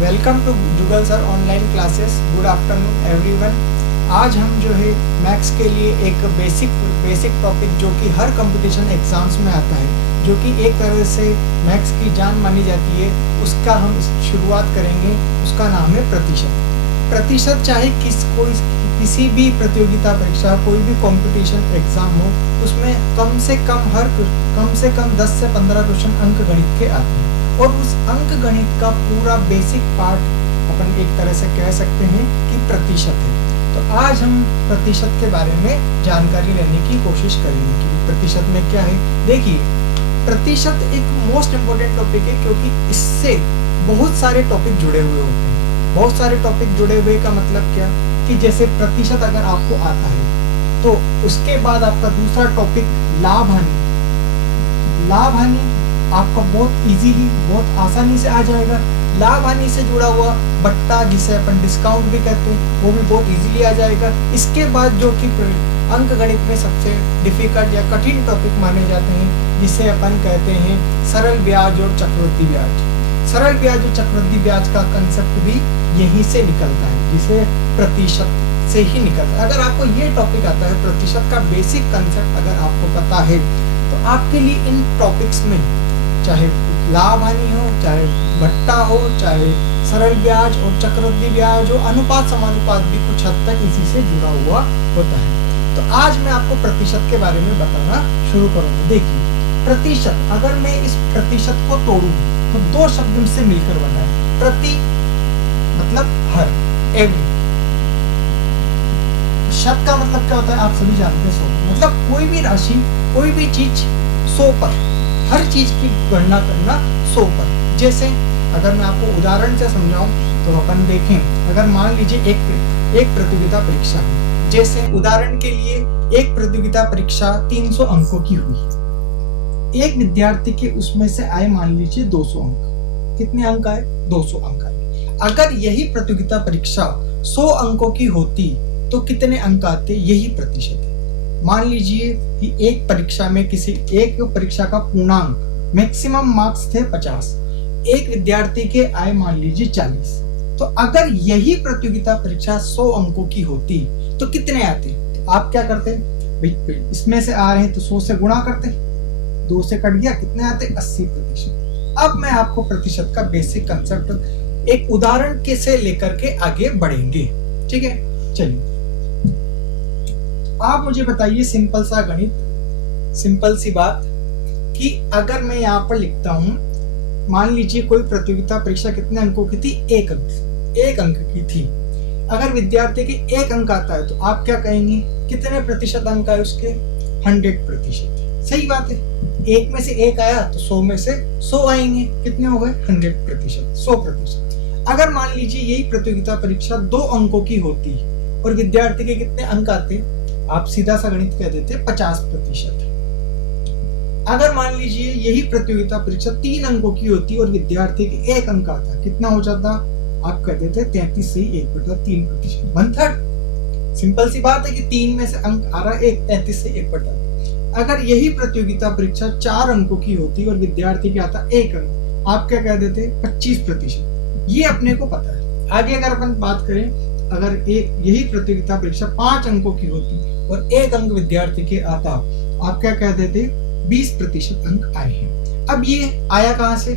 Welcome to Jugal sir online classes. Good afternoon everyone. आज हम जो है मैथ्स के लिए एक बेसिक टॉपिक जो कि हर कंपटीशन एग्जाम्स में आता है, जो कि एक तरह से मैथ्स की जान मानी जाती है, उसका हम शुरुआत करेंगे। उसका नाम है प्रतिशत। प्रतिशत चाहे किसी भी प्रतियोगिता परीक्षा, कोई भी कंपटीशन एग्जाम हो, उसमें कम से कम 10 से 15 क्वेश्चन अंक गणित के आते हैं, और उस अंक गणित का पूरा बेसिक पार्ट अपन एक तरह से कह सकते हैं कि प्रतिशत है। तो आज हम प्रतिशत के बारे में जानकारी लेने की कोशिश करेंगे कि प्रतिशत में क्या है। देखिए, प्रतिशत एक मोस्ट इम्पोर्टेंट टॉपिक है, क्योंकि इससे बहुत सारे टॉपिक जुड़े हुए होते हैं। बहुत सारे टॉपिक जुड़े हुए का मतलब क्या कि जैसे प्रतिशत अगर आपको आता है तो उसके बाद आपका दूसरा टॉपिक लाभ हानि आपका बहुत इजीली, बहुत आसानी से आ जाएगा। लाभ हानि से जुड़ा हुआ बट्टा, जिसे अपन डिस्काउंट भी कहते हैं, वो भी बहुत इजीली आ जाएगा। इसके बाद जो कि अंक गणित में सबसे डिफिकल्ट या कठिन टॉपिक माने जाते हैं, जिसे अपन कहते हैं सरल ब्याज और चक्रवृद्धि ब्याज। सरल ब्याज और चक्रवृद्धि ब्याज का कंसेप्ट भी यहीं से निकलता है, जिसे प्रतिशत से ही निकलता है। अगर आपको ये टॉपिक आता है, प्रतिशत का बेसिक कंसेप्ट अगर आपको पता है, तो आपके लिए इन टॉपिक्स में चाहे लाभ हानि हो, चाहे भट्टा हो, चाहे सरल ब्याज और चक्रवृद्धि ब्याज हो, अनुपात समानुपात भी कुछ हद तक इसी से जुड़ा हुआ होता है। तो आज मैं आपको प्रतिशत के बारे में बताना शुरू करूंगा। देखिए, प्रतिशत, अगर मैं इस प्रतिशत को तोड़ूं तो दो शब्द से मिलकर बना है। प्रति मतलब हर, एवरी। शत का मतलब क्या होता है, आप सभी जानते हैं, 100। मतलब कोई भी राशि, कोई भी चीज 100 पर, हर चीज की गणना करना 100 पर। जैसे अगर मैं आपको उदाहरण से समझाऊं तो अपन देखें, अगर मान लीजिए एक प्रतियोगिता परीक्षा हुई, जैसे उदाहरण के लिए एक प्रतियोगिता परीक्षा 300 अंकों की हुई। एक विद्यार्थी के उसमें से आए मान लीजिए 200 अंक। कितने अंक आए? 200 अंक आए। अगर यही प्रतियोगिता परीक्षा 100 अंकों की होती तो कितने अंक आते? यही प्रतिशत है। मान लीजिए कि एक परीक्षा में एक परीक्षा का पूर्णांक मैक्सिमम मार्क्स थे 50, एक विद्यार्थी के आए मान लीजिए 40। तो अगर यही प्रतियोगिता परीक्षा 100 अंकों की होती तो कितने आते? तो आप क्या करते? भाई इसमें से आ रहे हैं तो 100 से गुणा करते, 2 से कट गया, कितने आते? 80%। अब मैं आपको प्रतिशत का बेसिक कंसेप्ट एक उदाहरण के से लेकर के आगे बढ़ेंगे। ठीक है, चलिए आप मुझे बताइए, सिंपल सा गणित, सिंपल सी बात, कि अगर मैं यहाँ पर लिखता हूं, मान लीजिए कोई प्रतियोगिता परीक्षा कितने अंकों की थी? एक अंक की थी। अगर विद्यार्थी के 1 अंक आता है तो आप क्या कहेंगे? कितने प्रतिशत अंक आए उसके? 100%। सही बात है। 1 में से 1 आया तो 100 में से 100 आएंगे। कितने हो गए? 100%, 100%। अगर मान लीजिए यही प्रतियोगिता परीक्षा 2 अंकों की होती और विद्यार्थी के कितने अंक आते? आप सीधा सा गणित कह देते 50%। अगर मान लीजिए यही प्रतियोगिता परीक्षा 3 अंकों की होती और विद्यार्थी के 1 अंक आता, कितना हो जाता? आप कह देते 33 से 1/3%, 1/3। सिंपल सी बात है कि 3 में से अंक आ रहा है 1, 33 से 1/3। अगर यही प्रतियोगिता परीक्षा 4 अंकों की होती और विद्यार्थी के आता 1 अंक, आप क्या कह देते? 25%। ये अपने को पता है। आगे अगर अपन बात करें, अगर यही प्रतियोगिता परीक्षा 5 अंकों की होती और 1 अंक विद्यार्थी के आता, आप क्या कह देते? 20% अंक आए हैं। अब ये आया कहां से?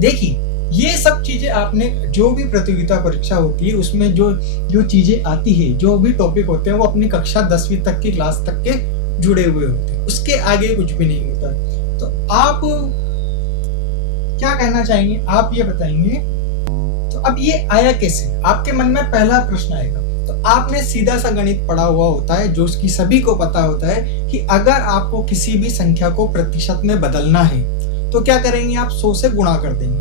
देखिए, ये सब चीजें आपने, जो भी प्रतियोगिता परीक्षा होती है उसमें जो चीजें आती है, जो भी टॉपिक होते हैं, वो अपनी कक्षा 10वीं तक की क्लास तक के जुड़े हुए होते हैं। उसके आगे कुछ भी नहीं होता। तो आप क्या कहना चाहेंगे, आप ये बताएंगे। तो अब ये आया कैसे? आपके मन में पहला प्रश्न आएगा। तो आपने सीधा सा गणित पढ़ा हुआ होता है, जो कि सभी को पता होता है कि अगर आपको किसी भी संख्या को प्रतिशत में बदलना है तो क्या करेंगे? आप 100 से गुणा कर देंगे,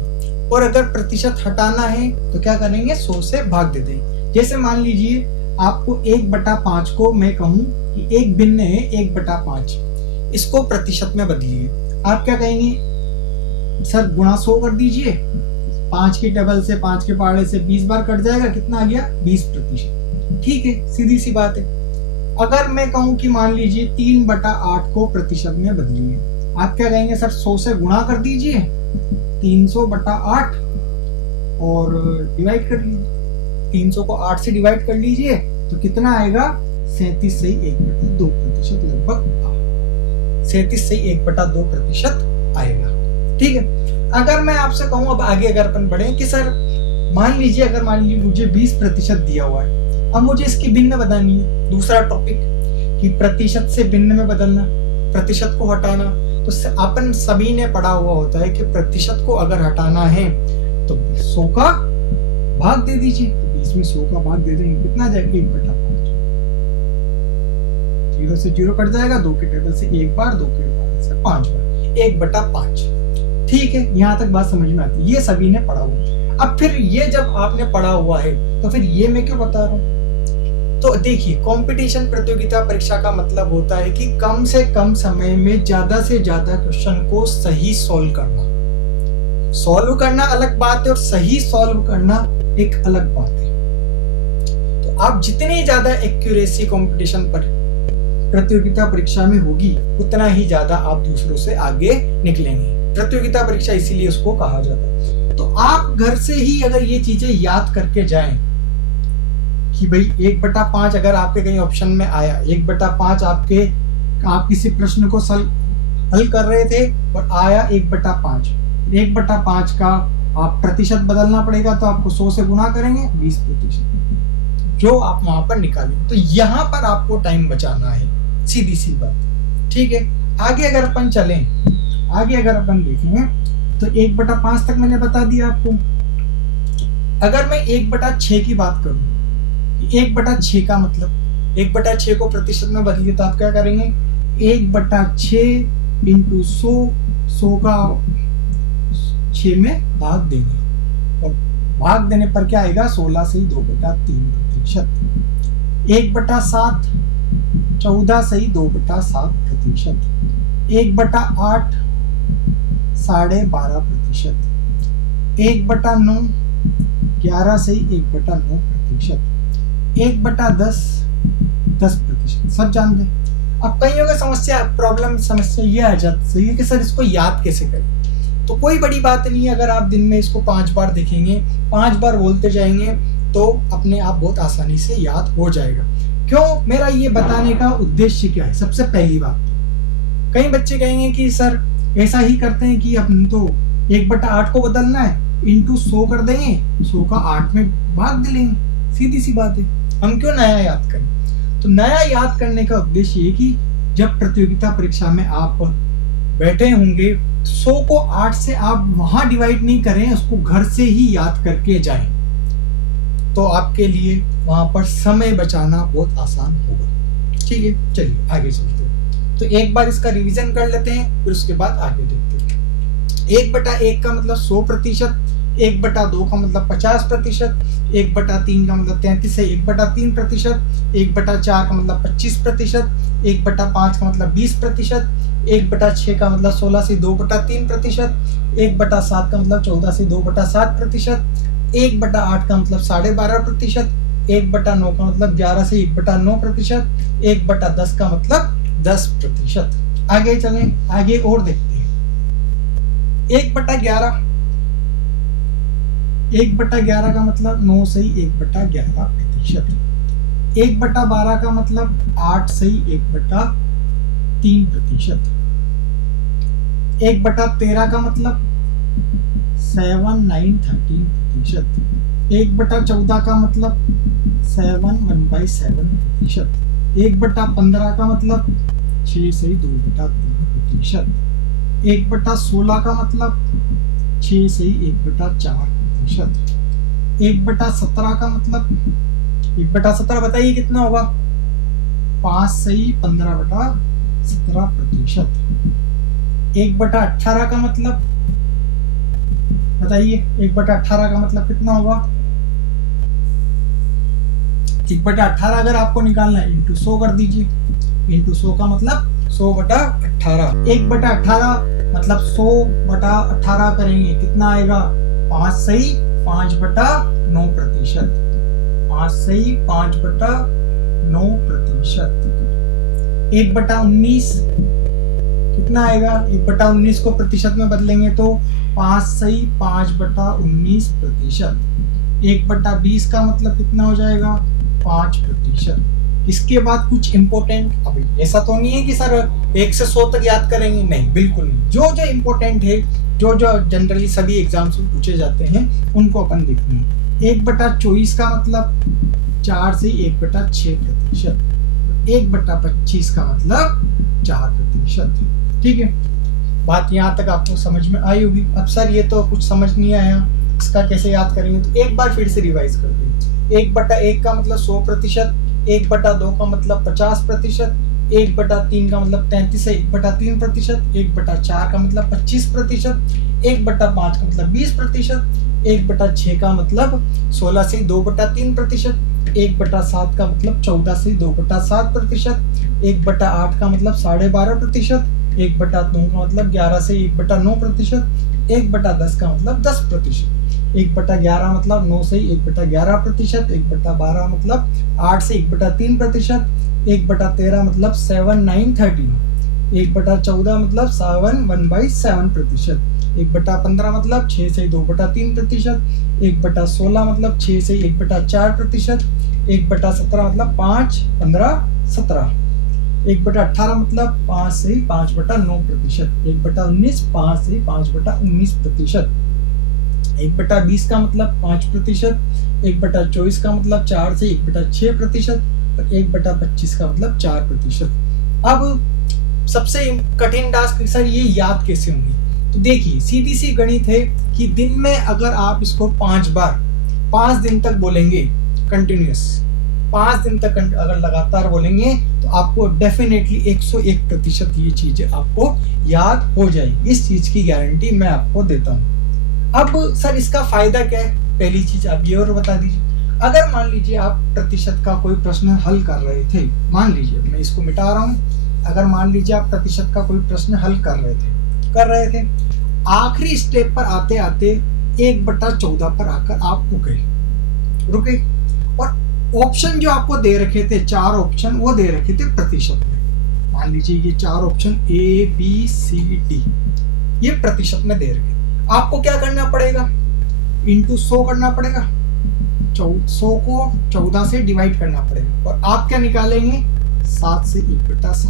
और अगर प्रतिशत हटाना है तो क्या करेंगे? 100 से भाग दे देंगे। जैसे मान लीजिए आपको 1/5 को मैं कहूं कि एक भिन्न है 1/5, इसको प्रतिशत में बदलिए। आप क्या कहेंगे? सर गुणा 100 कर दीजिए, 5 के टेबल से, 5 के पहाड़े से 20 बार कट जाएगा, कितना आ गया? 20%। ठीक है, सीधी सी बात है। अगर मैं कहूं कि मान लीजिए 3/8 को प्रतिशत में बदलिए, आप क्या कहेंगे? सर 100 से गुणा कर दीजिए, 300/8, और डिवाइड कर लीजिए, 300 को 8 से डिवाइड कर लीजिए तो कितना आएगा 37.1/2% लगभग 37.1/2% आएगा। ठीक है, अगर मैं आपसे कहूँ अब आगे अगर अपन बढ़े कि सर मान लीजिए अगर मुझे 20% दिया हुआ है, अब मुझे इसकी भिन्न बतानी है, दूसरा टॉपिक कि प्रतिशत से भिन्न में बदलना, प्रतिशत को हटाना। तो अपन सभी ने पढ़ा हुआ होता है कि प्रतिशत को अगर हटाना है तो 100 का भाग दे दीजिए, तो 20 में 100 का भाग दे देंगे, कितना जाएगा 1/5, 0 से 0 कट जाएगा, 2 के टेबल से 1 बार, 2 के टेबल से 5 बार, 1/5। ठीक है, यहाँ तक बात समझ में आती है, ये सभी ने पढ़ा हुआ। अब फिर ये जब आपने पढ़ा हुआ है तो फिर ये मैं क्यों बता रहा हूँ? तो देखिए, कंपटीशन प्रतियोगिता परीक्षा का मतलब होता है कि कम से कम समय में ज्यादा से ज्यादा क्वेश्चन को सही सॉल्व करना। सॉल्व करना अलग बात है और सही सॉल्व करना एक अलग बात है। तो आप जितनी ज्यादा एक्यूरेसी कंपटीशन पर प्रतियोगिता परीक्षा में होगी उतना ही ज्यादा आप दूसरों से आगे निकलेंगे। प्रतियोगिता परीक्षा इसीलिए उसको कहा जाता है। तो आप घर से ही अगर ये चीजें याद करके जाएं कि भाई 1/5 अगर आपके कहीं ऑप्शन में आया, 1/5 आप किसी प्रश्न को हल कर रहे थे और आया 1/5, 1/5 का आप प्रतिशत बदलना पड़ेगा, तो आपको 100 से गुना करेंगे 20% जो आप वहां पर निकालेंगे। तो यहाँ पर आपको टाइम बचाना है, सीधी सी बात। ठीक है, आगे अगर अपन चलें, आगे अगर अपन देखें तो 1/5 तक मैंने बता दिया आपको। अगर मैं 1/6 की बात करूं, 1/6 का मतलब 1/6 को प्रतिशत में बदलिए तो आप क्या करेंगे, 1/6 इंटू 100 का 6 में भाग देंगे और भाग देने पर क्या आएगा 16 से 2/3%। 1/7 14 से 2/7%। 1/8 12.5%। 1/9 11 से 1/9%। 1/10 10%। सब जानते हैं। अब कईयों का समस्या ये आ जाती है कि सर इसको याद कैसे करें। तो कोई बड़ी बात नहीं है, अगर आप दिन में इसको 5 बार देखेंगे, 5 बार बोलते जाएंगे तो अपने आप बहुत आसानी से याद हो जाएगा। क्यों, मेरा ये बताने का उद्देश्य क्या है? सबसे पहली बात, कई बच्चे कहेंगे कि सर ऐसा ही करते हैं कि अपन तो 1/8 को बदलना है, इंटू 100 कर देंगे, 100 का 8 में भाग दे लेंगे, सीधी सी बात है। हम क्यों नया याद करें? तो नया याद करने का उद्देश्य ये कि जब प्रतियोगिता परीक्षा में आप बैठे होंगे, 100 को 8 से आप वहां डिवाइड नहीं करें, उसको घर से ही याद करके जाएं, तो आपके लिए वहां पर समय बचाना बहुत आसान होगा। ठीक है, चलिए आगे चलते हैं। तो एक बार इसका रिवीजन कर लेते हैं, फिर उसके बाद आगे देखते हैं। 1/1 का मतलब 100%, 1/2 का मतलब 50%, 1/3 का मतलब 33 से 1/3%, 1/4 का मतलब 25%, 1/5 का मतलब 20%, 1/6 का मतलब 16 से 2/3%, 1/7 का मतलब 14 से 2/7%, 1/8 का मतलब 12.5%, 1/9 का मतलब 11 से 1/9%, 1/10 का मतलब 10%। आगे चलें, आगे और देखते हैं। 1/11, 1/11 का मतलब 9 से 1/11%। 1/12 का मतलब 8 से 1/3%। 1/13 का मतलब 7 9 13%। 1/14 का मतलब 7 1/7%। 1/15 का मतलब 6 से 2/3%। 1/16 का मतलब 6 से 1/4%। 1/17 का मतलब 1/17 बताइए कितना होगा? 5 से 15/17%। 1/18 का मतलब बताइए, 1/18 का मतलब कितना होगा? 1/18 अगर आपको निकालना है इंटू 100 कर दीजिए, इंटू 100 का मतलब 100/18। 1/18 मतलब 100/18 करेंगे, कितना आएगा? 5 से 5/9%। 5 से 5/9%। 1/19 कितना आएगा, 1/19 को प्रतिशत में बदलेंगे तो 5 सही 5/19%। 1/20 का मतलब कितना हो जाएगा, 5%। इसके बाद कुछ इंपॉर्टेंट, अभी ऐसा तो नहीं है कि सर 1 से 100 तक याद करेंगे, नहीं बिल्कुल नहीं। जो जो इंपॉर्टेंट है, जो जो जनरली सभी एग्जाम्स में पूछे जाते हैं, उनको अपन देखते हैं। 1/24 का मतलब 4 से 1/6%। 1/25 का मतलब 4%। ठीक है, बात यहाँ तक आपको समझ में आई होगी। अब सर ये तो कुछ समझ नहीं आया, इसका कैसे याद करेंगे, तो एक बार फिर से रिवाइज करते हैं। 1/1 का मतलब 100%, 1/2 का मतलब 50%, 1/3 का मतलब 33 से 1/3%, 1/4 का मतलब 25%, 1/5 का मतलब 20%, 1/6 का मतलब 16 से 2/3%, 1/7 का मतलब 14 से 2/7%, 1/8 का मतलब 12.5%, 1/9 का मतलब 11 से 1/9%, 1/10 का मतलब 10%, 1/11 मतलब 9 से 1/11%, 1/12 मतलब 8 से 1/3%, 1/13 मतलब 7 9 13, 1/14 मतलब 7 1/7%, 1/15 मतलब 6 से 2/3%, 1/16 मतलब 6 से 1/4%, 1/17 मतलब 5 15 17, 1/18 मतलब 5 से 5/9%, 1/19 5 से 5/19%, 1/20 का मतलब 5%, 1/24 का मतलब 4 से 1/6%, और 1/25 का मतलब 4%। अब सबसे कठिन टास्क सर ये याद कैसे होंगी, तो देखिए सीधी सी गणित है कि दिन में अगर आप इसको 5 बार 5 दिन तक बोलेंगे कंटिन्यूस, 5 दिन तक अगर लगातार बोलेंगे तो आपको डेफिनेटली 101% ये चीजें आपको याद हो जाएगी। इस चीज की गारंटी मैं आपको देता हूँ। अब सर इसका फायदा क्या है, पहली चीज आप ये और बता दीजिए। अगर मान लीजिए आप प्रतिशत का कोई प्रश्न हल कर रहे थे, मान लीजिए मैं इसको मिटा रहा हूँ, अगर मान लीजिए आप प्रतिशत का कोई प्रश्न हल कर रहे थे, आखिरी स्टेप पर आते आते 1/14 पर आकर आप रुके और ऑप्शन जो आपको दे रखे थे, 4 ऑप्शन वो दे रखे थे प्रतिशत में। मान लीजिए ये 4 ऑप्शन ABCD ये प्रतिशत में दे रखे, आपको क्या करना पड़ेगा, इंटू 100 करना पड़ेगा, 100 को 14 से डिवाइड करना पड़ेगा, और आप क्या निकालेंगे 7 से 1/7।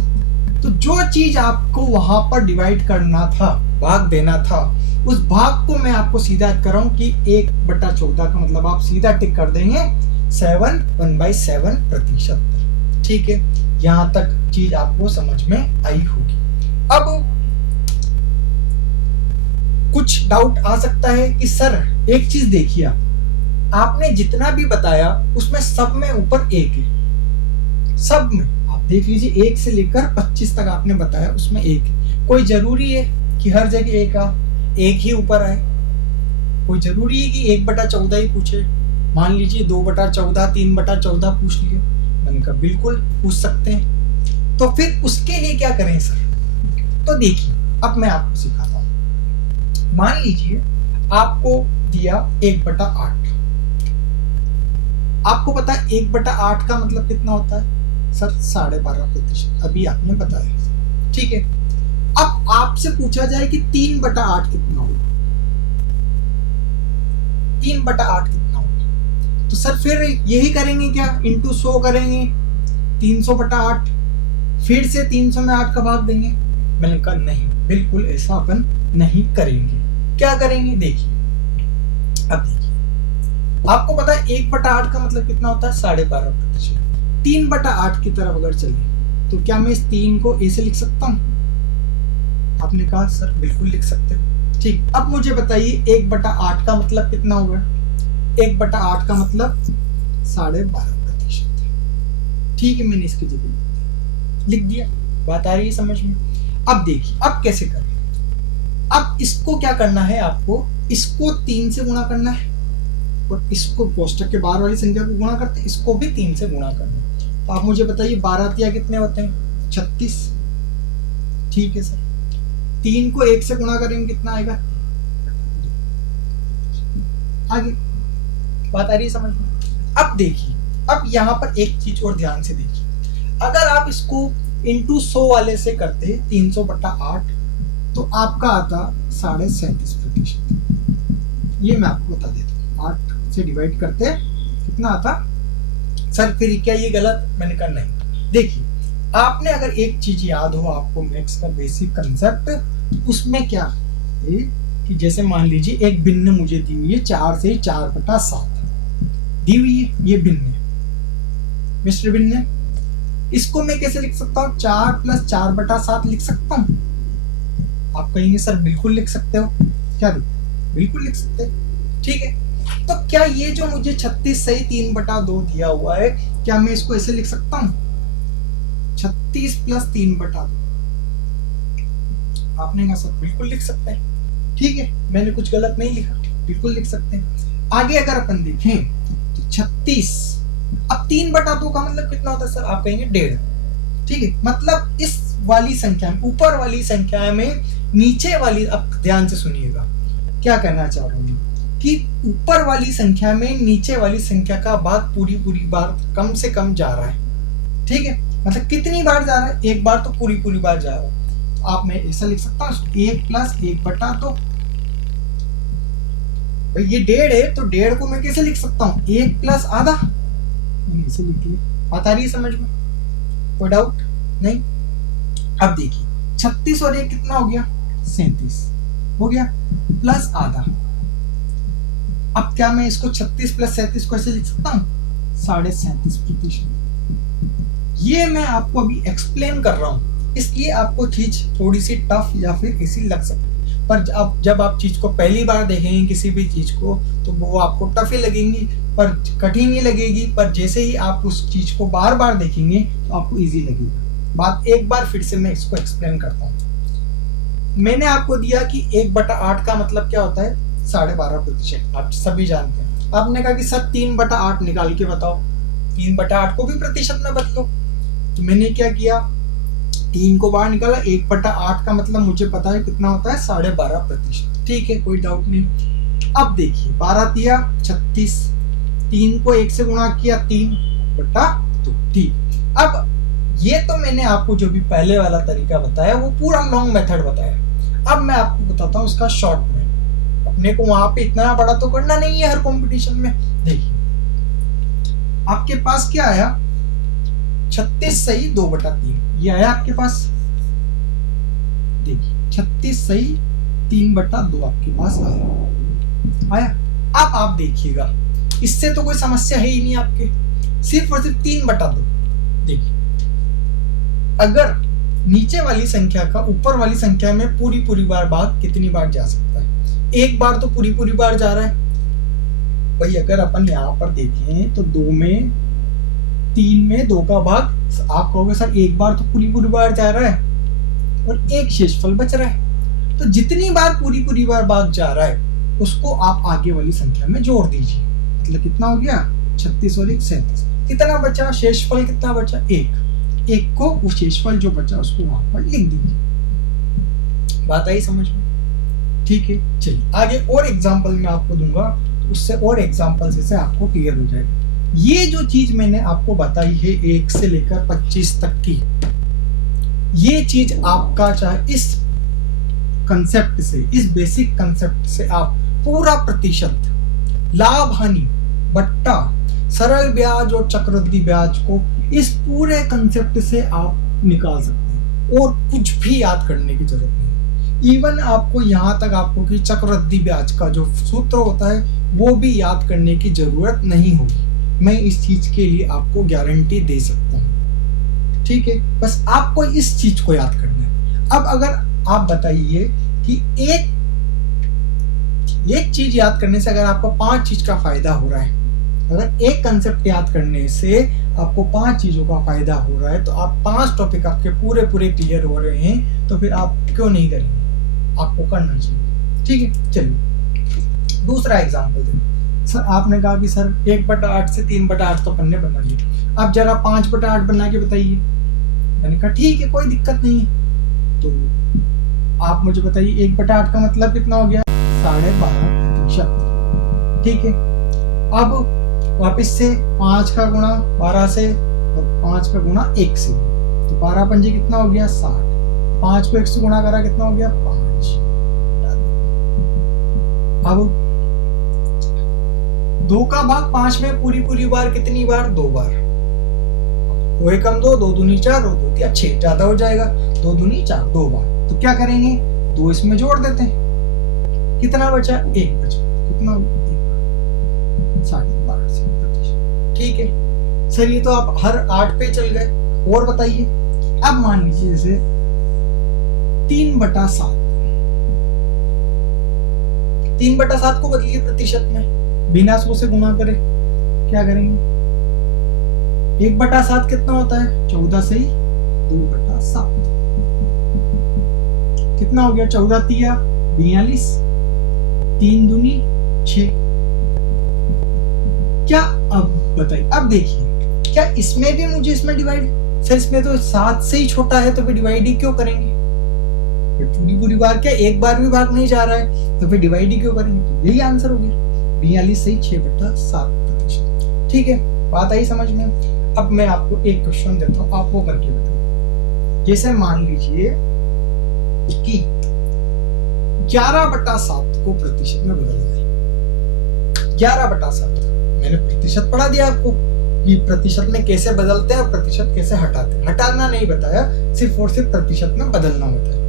तो जो चीज आपको वहां पर डिवाइड करना था, भाग देना था, उस भाग को मैं आपको सीधा कर रहा हूं कि 1/14 का मतलब आप सीधा टिक कर देंगे 7 1/7%। ठीक है, यहां तक चीज आपको समझ में आई होगी। अब कुछ डाउट आ सकता है कि सर एक चीज देखिए, आपने जितना भी बताया उसमें सब में ऊपर 1 है, सब में आप देख लीजिए 1 से लेकर 25 तक आपने बताया, उसमें 1 है। कोई जरूरी है कि हर जगह 1 ही ऊपर आए? कोई जरूरी है कि 1/14 ही पूछे? मान लीजिए 2/14 3/14 पूछ लिए, मैंने कहा बिल्कुल पूछ सकते हैं। तो फिर उसके लिए क्या करें सर, तो देखिए अब मैं आपको सिखाता हूं। मान लीजिए आपको दिया 1/8, आपको पता है 1/8 का मतलब कितना होता है सर, 12.5%, अभी आपने बताया। ठीक है, अब आपसे पूछा जाए कि 3/8 कितना होगा, 3/8 कितना होगा, तो सर फिर यही करेंगे क्या, इंटू 100 करेंगे, 300/8, फिर से 300 में 8 का भाग देंगे। मैंने कहा नहीं, बिल्कुल ऐसा अपन नहीं करेंगे। क्या करेंगे, देखिए अब देखिए, आपको पता है 1/8 का मतलब कितना होता है 12.5%। 3/8 की तरफ अगर चले तो क्या मैं इस 3 को ए से लिख सकता हूं? आपने कहा सर बिल्कुल लिख सकते हो। ठीक, अब मुझे बताइए 1/8 का मतलब कितना होगा? 1/8 का मतलब 12.5%। ठीक है, मैंने इसकी जगह लिख दिया, बात आ रही है समझ में? अब देखिए अब कैसे करें, अब इसको क्या करना है, आपको इसको 3 से गुणा करना है, और इसको कोष्टक के बाहर वाली संख्या को गुणा करते हैं, इसको भी 3 से गुणा करना है। तो आप मुझे बताइए 12 कितने होते हैं, 36। ठीक है सर, 3 को 1 से गुणा करेंगे कितना आएगा, आगे बात आ रही है समझ में? अब देखिए, अब यहाँ पर एक चीज और ध्यान से देखिए, अगर आप इसको इंटू 100 वाले से करते 300/8, तो आपका आता 37.5%। ये मैं आपको बता देता हूँ, 8 से डिवाइड करते कितना आता। सर फिर क्या ये गलत? मैंने कहा नहीं। देखिए, आपने अगर एक चीज याद हो आपको मैथ्स का बेसिक कंसेप्ट, उसमें क्या है कि जैसे मान लीजिए एक भिन्न मुझे दी हुई है 4 से 4/7 दी हुई है, ये भिन्न है मिस्टर भिन्न। इसको मैं कैसे लिख सकता हूँ? 4 + 4/7 लिख सकता हूँ। आप कहेंगे सर बिल्कुल लिख सकते हो। क्या बिल्कुल लिख सकते हो, ठीक है। तो क्या ये जो मुझे 36 सही 3/2 दिया हुआ है, क्या मैं इसको ऐसे लिख सकता हूँ? 36 + 3/2। आपने कहा सर बिल्कुल लिख सकते हैं, ठीक है, मैंने कुछ गलत नहीं लिखा, बिल्कुल लिख सकते हैं। आगे अगर अपन देखें तो 36, अब 3/2 का मतलब कितना होता है सर? आप कहेंगे 1.5, ठीक है। मतलब इस वाली संख्या में, ऊपर वाली संख्या में नीचे वाली, अब ध्यान से सुनिएगा क्या कहना चाह रहा हूँ कि ऊपर वाली संख्या में नीचे वाली संख्या का भाग पूरी बार कम से कम जा रहा है, ठीक है। मतलब कितनी बार जा रहा है? एक बार तो पूरी बार जा रहा है। तो आप मैं ऐसा लिख सकता हूँ 1 + 1/2। भाई ये 1.5 है तो 1.5 को मैं कैसे लिख सकता हूँ? 1 + आधा, ऐसे लिख लिया। बात आ रही है समझ में? कोई डाउट नहीं? अब देखिए 36 और 1 कितना हो गया? 37 हो गया, प्लस आधा। अब क्या मैं इसको 36 + 37 को ऐसे लिख सकता हूँ? 37.5%। ये मैं आपको अभी एक्सप्लेन कर रहा हूँ, इसलिए आपको चीज थोड़ी सी टफ या फिर ऐसी लग सकती है, पर जब आप चीज को पहली बार देखेंगे किसी भी चीज को, तो वो आपको टफ ही लगेंगी, पर कठिन ही लगेगी। पर जैसे ही आप उस चीज को बार बार देखेंगे तो आपको इजी लगेगा। बात एक बार फिर से मैं इसको एक्सप्लेन करता हूँ। मैंने आपको दिया कि 1/8 का मतलब क्या होता है? 12.5%। आप सभी जानते हैं। आपने कहा कि सर 3/8 निकाल के बताओ, 3/8 को भी प्रतिशत में बदलो। तो मैंने क्या किया, 3 को बाहर निकाला, 1/8 का मतलब मुझे पता है कितना होता है? 12.5%। ठीक है, कोई डाउट नहीं। अब देखिए 12 दिया 36, 3 को 1 से गुणा किया 3/2। ठीक, अब ये तो मैंने आपको जो भी पहले वाला तरीका बताया वो पूरा लॉन्ग मेथड बताया। अब मैं आपको बताता हूँ उसका शॉर्ट में। अपने को वहां पे इतना बड़ा तो करना नहीं है हर कंपटीशन में। देखिए आपके पास क्या आया? 36 सही 2/3 ये आया आपके पास। देखिए 36 सही 3/2 आपके पास आया। अब आप देखिएगा, इससे तो कोई समस्या है ही नहीं आपके, सिर्फ और सिर्फ 3/2। देखिए अगर नीचे वाली संख्या का ऊपर वाली संख्या में पूरी बार भाग कितनी बार जा सकता है? एक बार तो पूरी बार जा रहा है। भाई अगर अपन यहाँ पर देखें तो 2 में 3 में 2 का भाग, आप कहोगे सर एक बार तो पूरी बार जा रहा है और एक शेषफल बच रहा है। तो जितनी बार पूरी बार भाग जा रहा है उसको आप आगे वाली संख्या में जोड़ दीजिए। मतलब कितना हो गया? 36 और 1 37। कितना बचा? शेषफल कितना बचा? 1 को वो शेषफल जो बचा उसको वहां पर लिख दीजिए। बात आई समझ में? ठीक है, चलिए आगे और एग्जांपल मैं आपको दूंगा, तो उससे और एग्जांपल से आपको क्लियर हो जाएगा। ये जो चीज मैंने आपको बताई है 1 से लेकर 25 तक की, ये चीज आपका चाहे इस कंसेप्ट से, इस बेसिक कंसेप्ट से आप पूरा प्रतिशत, लाभ हानि, बट्टा, सरल ब्याज और चक्रवृद्धि ब्याज को इस पूरे कंसेप्ट से आप निकाल सकते हैं और कुछ भी याद करने की जरूरत नहीं। इवन आपको यहाँ तक आपको कि चक्रवृद्धि ब्याज का जो सूत्र होता है वो भी याद करने की जरूरत नहीं होगी। मैं इस चीज के लिए आपको गारंटी दे सकता हूँ। ठीक है, बस आपको इस चीज को याद करना है। अब अगर आप बताइए कि एक चीज याद करने से अगर आपको 5 चीज का फायदा हो रहा है, अगर एक कंसेप्ट याद करने से आपको 5 चीजों का फायदा हो रहा है, तो आप 5 टॉपिक आपके पूरे क्लियर हो रहे हैं, तो फिर आप क्यों नहीं करेंगे? आपको करना चाहिए। ठीक है, चलिए दूसरा एग्जांपल देखो। सर आपने कहा कि सर 1/8 से 3/8 तो अपन ने बना लिया, अब जरा 5/8 बना के बताइए। मैंने कहा ठीक है, कोई दिक्कत नहीं है। तो आप मुझे बताइए 1/8 का मतलब कितना हो गया? 12.5%। ठीक है, अब वापस से 5 का गुणा 12 से और 5 का गुणा 1 से, तो 12 पंजे कितना हो गया 60, 5 को 1 से गुणा करा कितना हो गया 5। अब 2 का भाग 5 में पूरी बार कितनी बार 2 बार, 2 एकम 2, 2 दूनी 4, 2 दूनी 6, ज्यादा हो जाएगा 2 दूनी 4, 2 बार। तो क्या करेंगे 2 इसमें जोड़ देते हैं, कितना बचा 1 बचा, कितना 60%। ठीक है सर, ये तो आप हर 8 पे चल गए। और बताइए, अब मान लीजिए जैसे 3/7, 3/7 को बदलिए प्रतिशत में, बिना 100 से गुणा करें। क्या करेंगे 1/7 कितना होता है 14 से ही 2/7, कितना हो गया 14 तिया 42, 3 दूनी 6। क्या अब बताइए, अब देखिए क्या इसमें भी मुझे इसमें डिवाइड, सर इसमें तो 7 से ही छोटा है तो फिर डिवाइड ही क्यों करेंगे, पूरी बार क्या एक बार भी भाग नहीं जा रहा है तो फिर डिवाइड ही क्यों करेंगे। तो यही आंसर हो गया 42 से 6/7%। ठीक है, बात आई समझ में। अब मैं आपको एक क्वेश्चन देता हूं, आप वो करके बताइए। जैसे मान लीजिए कि 11/7 को प्रतिशत में बदलना है। 11/7 मैंने प्रतिशत पढ़ा दिया आपको कि प्रतिशत में कैसे बदलते हैं और प्रतिशत कैसे हटाते हैं। हटाना नहीं बताया, सिर्फ और सिर्फ प्रतिशत में बदलना बताया।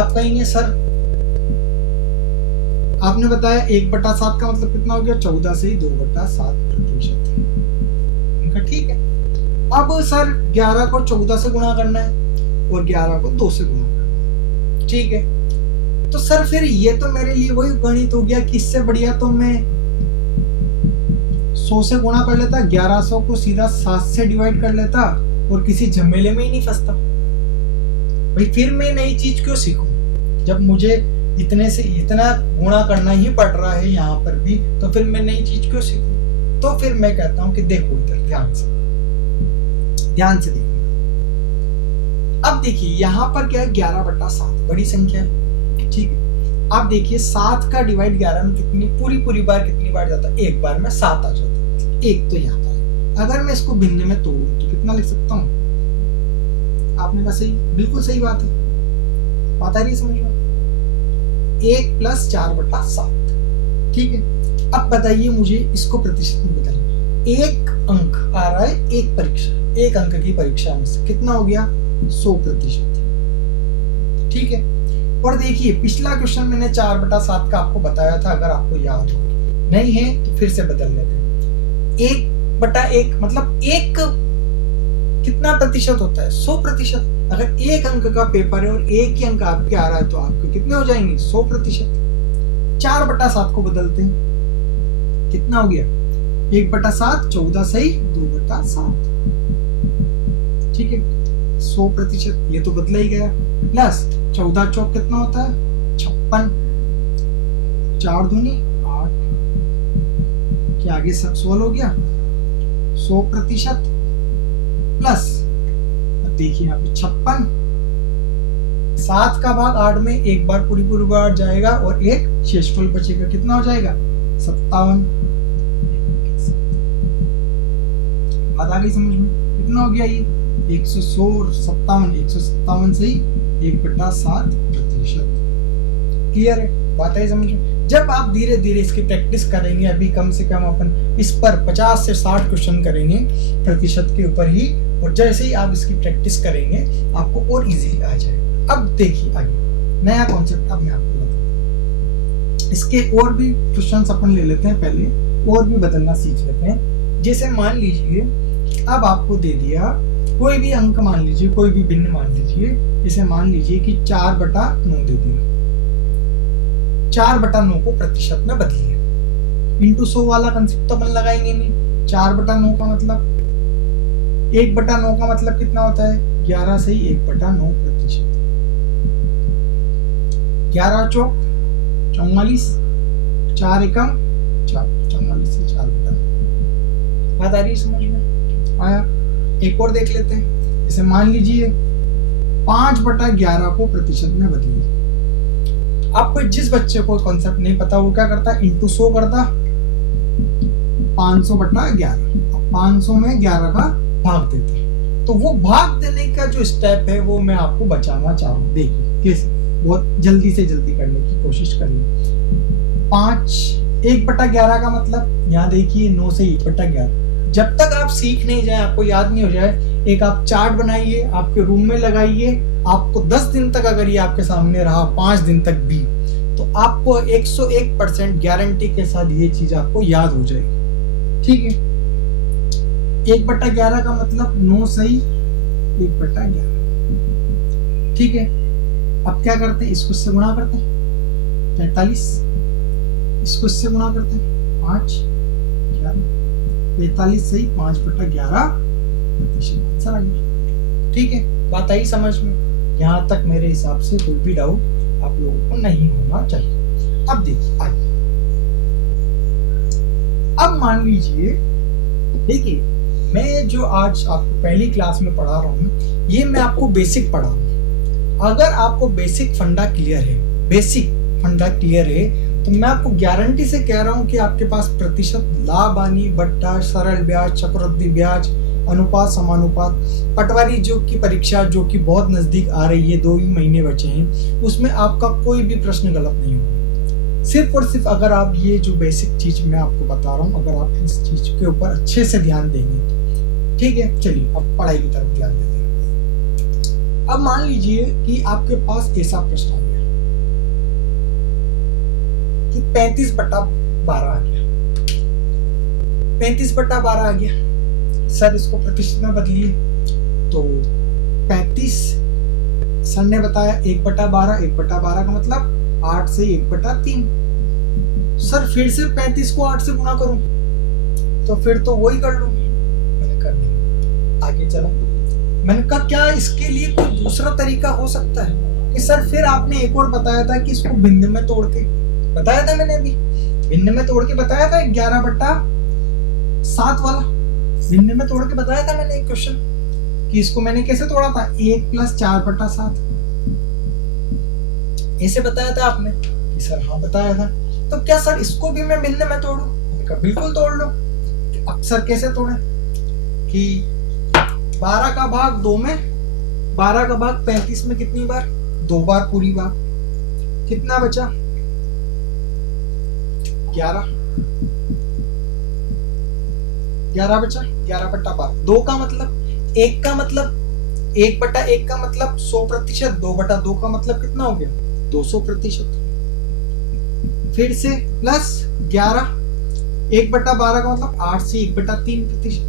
आप कहेंगे सर आपने बताया 1/7 का मतलब कितना हो गया 14 से ही 2/7%। ठीक है, अब सर 11 को 14 से गुणा करना है और 11 को 2 से गुणा करना है। ठीक है, तो सर फिर ये तो मेरे लिए वही गणित हो गया कि इससे बढ़िया तो मैं 100 से गुणा कर लेता, 1100 को सीधा 7 से डिवाइड कर लेता और किसी झमेले में ही नहीं फंसता। भाई फिर मैं नई चीज क्यों सीखूं जब मुझे इतने से इतना गुणा करना ही पड़ रहा है यहाँ पर भी, तो फिर मैं नई चीज क्यों सीखूं। तो फिर मैं कहता हूं कि देखो इधर ध्यान से देखिए। अब देखिए यहाँ पर क्या है 11/7 बड़ी संख्या है। ठीक है, आप देखिए 7 का डिवाइड 11 में कितनी पूरी बार कितनी बार जाता है, एक बार में 7 आ जाता है, एक तो यहाँ पर। अगर मैं इसको भिन्न में तोड़ूं तो कितना लिख सकता हूँ, आपने कहा सही, बिल्कुल सही बात है, बात आ रही है समझ में। 1 + 4/7। ठीक है, अब बताइए मुझे इसको प्रतिशत में बदलिए। एक अंक आ रहा है, एक अंक की परीक्षा में से कितना हो गया 100%। ठीक है, और देखिए पिछला क्वेश्चन मैंने 4/7 का आपको बताया था, अगर आपको याद हो, नहीं है तो फिर से बदल लेते हैं। 1/1 मतलब एक कितना प्रतिशत होता है 100%। अगर एक अंक का पेपर है और एक ही अंक आपके आ रहा है तो आपके कितने हो जाएंगे 100%। 4/7 को बदलते हैं, कितना हो गया 1/7, 14 से ही 2/7। ठीक है, 100%, ये तो बदला ही गया। प्लस 14 चौक कितना होता है 56, 4 दूनी 8, क्या आगे सब 16 हो गया 100%। प्लस देखिए यहाँ पे 56, 7 का भाग 8 में एक बार पूरी बार जाएगा और एक शेषफल बचेगा, कितना हो जाएगा 57। बात आ गई समझ में, कितना हो गया ये 157 से ही 1/7%। क्लियर है, बात आई समझ में। जब आप धीरे धीरे इसकी प्रैक्टिस करेंगे, अभी कम से कम अपन इस पर 50 से 60 क्वेश्चन करेंगे प्रतिशत के ऊपर ही, और जैसे ही आप इसकी प्रैक्टिस करेंगे आपको और इजीली आ जाएगा। अब देखिए आगे नया कॉन्सेप्ट, अब मैं आपको बताऊं, इसके और भी क्वेश्चंस अपन ले लेते हैं, पहले और भी बदलना सीख लेते हैं। जैसे मान लीजिए अब आपको दे दिया कोई भी अंक, मान लीजिए कोई भी भिन्न मान लीजिए, जैसे मान लीजिए कि 4/9 दे दिया, 4/9 को प्रतिशत में बदलिए। इंटू 100 वाला कंसेप्ट तो अपन लगाएंगे नहीं। 4/9 का मतलब 1/9 का मतलब कितना होता है 11 से ही 1/9%। 11 चौक 44, 4 एकम 4, 44 से 4/9। बात आ रही है समझ में, आया। एक और देख लेते हैं, जैसे मान लीजिए 5/11 को प्रतिशत में बदलिए। आपको जिस बच्चे को कॉन्सेप्ट नहीं पता वो क्या करता है, इंटू 100 करता, 500/11। 500 में 11 का भाग देते हैं, तो वो भाग देने का जो स्टेप है वो मैं आपको बचाना चाह रहा हूँ। देखिए कैसे, बहुत जल्दी से जल्दी करने की कोशिश करिए। 1/11 का मतलब यहाँ देखिए 9 से 1/11। जब तक आप सीख नहीं जाए, आपको याद नहीं हो जाए, एक आप चार्ट बनाइए, आपके रूम में लगाइए। आपको 10 दिन तक अगर ये आपके सामने रहा, 5 दिन तक भी, तो आपको 101% गारंटी के साथ ये चीज आपको याद हो जाएगी। ठीक है, 1/11 का मतलब 9 सही 1/11। ठीक है, अब क्या करते हैं, इसको इससे गुणा करते हैं 45, इसको इससे गुणा करते हैं 5 11, 45 सही 5/11 प्रतिशत आंसर आ गया। ठीक है, बात आई समझ में? यहाँ तक मेरे हिसाब से कोई भी डाउट आप लोगों को नहीं होना चाहिए। अब देखिए आगे, अब मान लीजिए, देखिए मैं जो आज आपको पहली क्लास में पढ़ा रहा हूँ, ये मैं आपको बेसिक पढ़ा हूँ। अगर आपको बेसिक फंडा क्लियर है, तो मैं आपको गारंटी से कह रहा हूँ कि आपके पास प्रतिशत, लाभ हानि, बट्टा, सरल ब्याज, चक्रवृद्धि ब्याज, अनुपात, समानुपात, पटवारी जो की परीक्षा जो कि बहुत नजदीक आ रही है, 2 ही महीने बचे हैं, उसमें आपका कोई भी प्रश्न गलत नहीं होगा। सिर्फ और सिर्फ अगर आप ये जो बेसिक चीज मैं आपको बता रहा हूँ, अगर आप इस चीज के ऊपर अच्छे से ध्यान देंगे तो ठीक है। चलिए अब पढ़ाई की तरफ ध्यान देते हैं। अब मान लीजिए कि आपके पास ऐसा प्रश्न आ गया कि 35/12 आ गया, 35/12 आ गया। सर इसको प्रतिशत में बदलिए, तो 35 सर ने बताया 1/12, 1/12 का मतलब 8 से 1/3। सर फिर से 35 को 8 से गुणा करूं, तो फिर तो वही कर लूं। मैंने कर दिया, आगे चला। मैंने कहा क्या इसके लिए कोई दूसरा तरीका हो सकता है कि सर फिर आपने एक और बताया था कि इसको भिन्न में तोड़ के बताया था, मैंने अभी भिन्न में तोड़ के बताया था 11/7 वाला, भिन्न में तोड़ के बताया था मैंने एक क्वेश्चन कि इसको मैंने कैसे तोड़ा था, 1 + 4/7 ऐसे बताया था आपने कि सर हाँ बताया था। तो क्या सर इसको भी मैं भिन्न में तोड़ूं? मैंने कहा बिल्कुल तोड़ लो। अक्सर कैसे तोड़े कि 12 का भाग 2 में, 12 का भाग 35 में कितनी बार, 2 बार पूरी बार, कितना बचा 11 बचा, 11/12। 2 का मतलब 1 का मतलब 1/1 का मतलब 100%, 2/2 का मतलब कितना हो गया 200%। फिर से प्लस 11, 1/12 का मतलब 8 से 1/3%।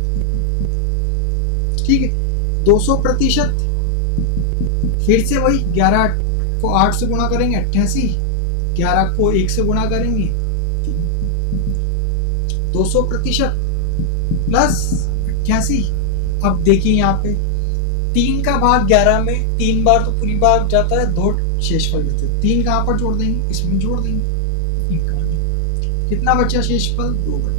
ठीक है, 200%। फिर से वही 11 को 8 से गुणा करेंगे 88, 11 को 1 से गुणा करेंगे 200% प्लस 88। अब देखिए यहाँ पे 3 का भाग 11 में 3 बार तो पूरी बार जाता है, 2 शेषफल बचते, 3 कहाँ पर जोड़ देंगे, इसमें जोड़ देंगे 51। कितना बचा शेषफल 2/3।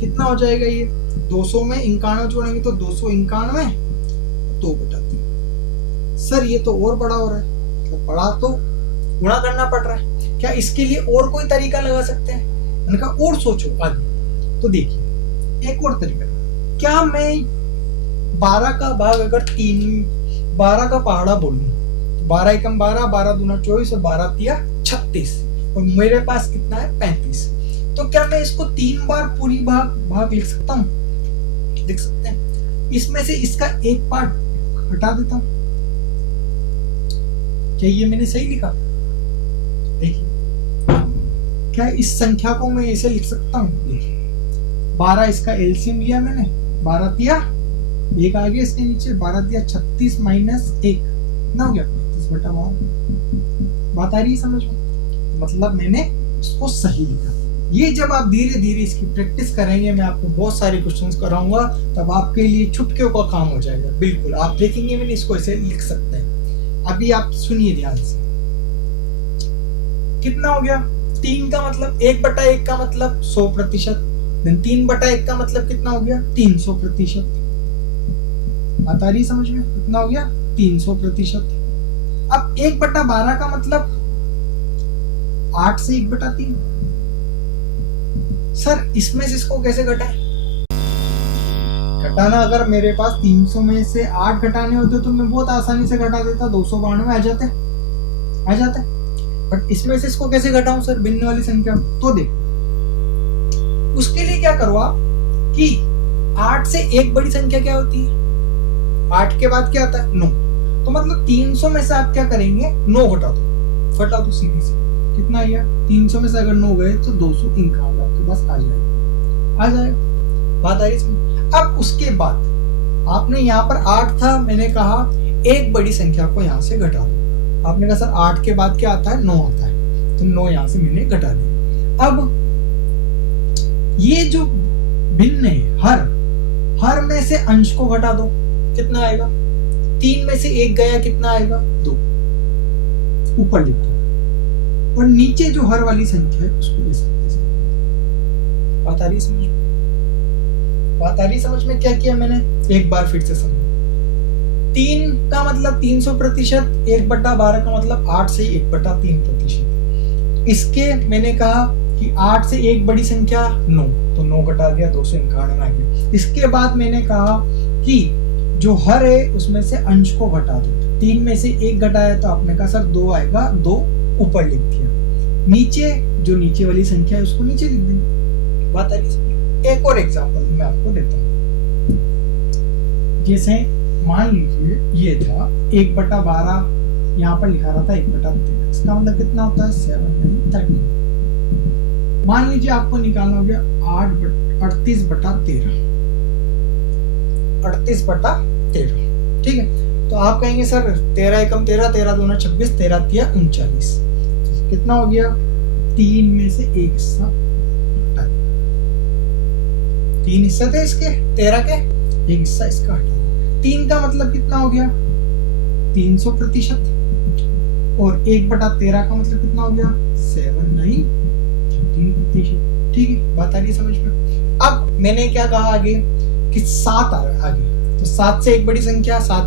कितना हो जाएगा ये 200 में 91 जोड़ेंगे तो 291, 2/3। सर ये तो और बड़ा हो रहा है, मतलब बड़ा तो गुणा करना पड़ रहा है, क्या इसके लिए और कोई तरीका लगा सकते हैं? मैंने कहा और सोचो आगे। तो देखिए एक और तरीका, क्या मैं 12 का भाग अगर 12 का पहाड़ा बोलूं, 12 एकम 12, 12 दूना 24 और 12 तिया 36, और मेरे पास कितना है 35, तो क्या मैं इसको 3 बार पूरी भाग लिख सकता हूँ? लिख सकते हैं। इसमें से इसका एक पार्ट हटा देता हूँ। क्या ये मैंने सही लिखा? देखिए क्या इस संख्या को मैं ऐसे लिख सकता हूँ? देखिए 12 इसका एलसीएम लिया मैंने, 12 तिया 1 आ गया इसके नीचे, 12 तिया 36 माइनस 1 कितना हो गया 35/12। बात आ रही है समझ में? मतलब मैंने इसको सही लिखा। ये जब आप धीरे धीरे इसकी प्रैक्टिस करेंगे, मैं आपको बहुत सारे क्वेश्चंस कराऊंगा, तब आपके लिए चुटकियों का काम हो जाएगा। बिल्कुल आप देखेंगे मैंने इसको ऐसे लिख सकते हैं। अभी आप सुनिए ध्यान से, कितना हो गया 3 का मतलब 1/1 का मतलब 100%, 3/1 का मतलब कितना हो गया 300%। बात आ रही समझ में? कितना हो गया 300%। अब 1/12 का मतलब 8 से 1/3। सर इसमें से इसको कैसे घटाएं? घटाना अगर मेरे पास 300 में से 8 घटाने होते तो मैं बहुत आसानी से घटा देता, 292 आ जाते। बट इसमें से इसको कैसे घटाऊं सर, भिन्न वाली संख्या? तो देख, उसके लिए क्या करो आप कि 8 से एक बड़ी संख्या क्या होती है, 8 के बाद क्या आता है 9। तो मतलब 300 में से आप क्या करेंगे, 9 घटा दो सीधी से। कितना आया? 300 में से अगर 9 गए तो 251 आपके पास आ जाएगा। बात आ रही इसमें? अब उसके बाद आपने यहाँ पर 8 था, मैंने कहा एक बड़ी संख्या को यहाँ से घटा दो। आपने कहा सर 8 के बाद क्या आता है, 9 आता है, तो 9 यहाँ से मैंने घटा दिया। अब ये जो भिन्न है, हर में से अंश को घटा दो, कितना आएगा? 3 में से 1 गया, कितना आएगा? 2। ऊपर लिख दो, और नीचे जो हर वाली संख्या है उसको ऐसे। बात आ रही समझ में? बात आ रही समझ में? क्या किया मैंने, एक बार फिर से समझो। 3 का मतलब 300%, 1/12 का मतलब 8 से 1/3%। इसके मैंने कहा कि 8 से एक बड़ी संख्या 9, तो 9 घटा दिया, 291 आ गया। इसके बाद मैंने कहा कि जो हर है उसमें से अंश को घटा दो, 3 में से 1 घटाया तो आपने कहा सर 2 आएगा, 2 ऊपर लिख दिया। नीचे जो नीचे वाली संख्या है उसको नीचे लिख देंगे। बात आ रही है? एक और एग्जांपल मैं आपको देता हूँ। जैसे मान लीजिए ये था 1/12, यहाँ पर लिखा रहा था 1/13, इसका मतलब कितना होता है 7/13। मान लीजिए आपको निकालना हो गया 38/13, 38/13, ठीक है। तो आप कहेंगे सर 13 एकम 13, 13 दूना 26, 13 तिया 39, कितना हो गया? 3 में से 1 हिस्सा, 3 हिस्से थे इसके 13 के, 1 हिस्सा इसका हटा। 3 का मतलब कितना हो गया? 300%, और 1/13 का मतलब कितना हो गया? 7/9, ठीक है। बात आ रही है समझ में? अब मैंने क्या कहा आगे कि 7 आ रहा है आगे, तो 7 से एक बड़ी संख्या, 7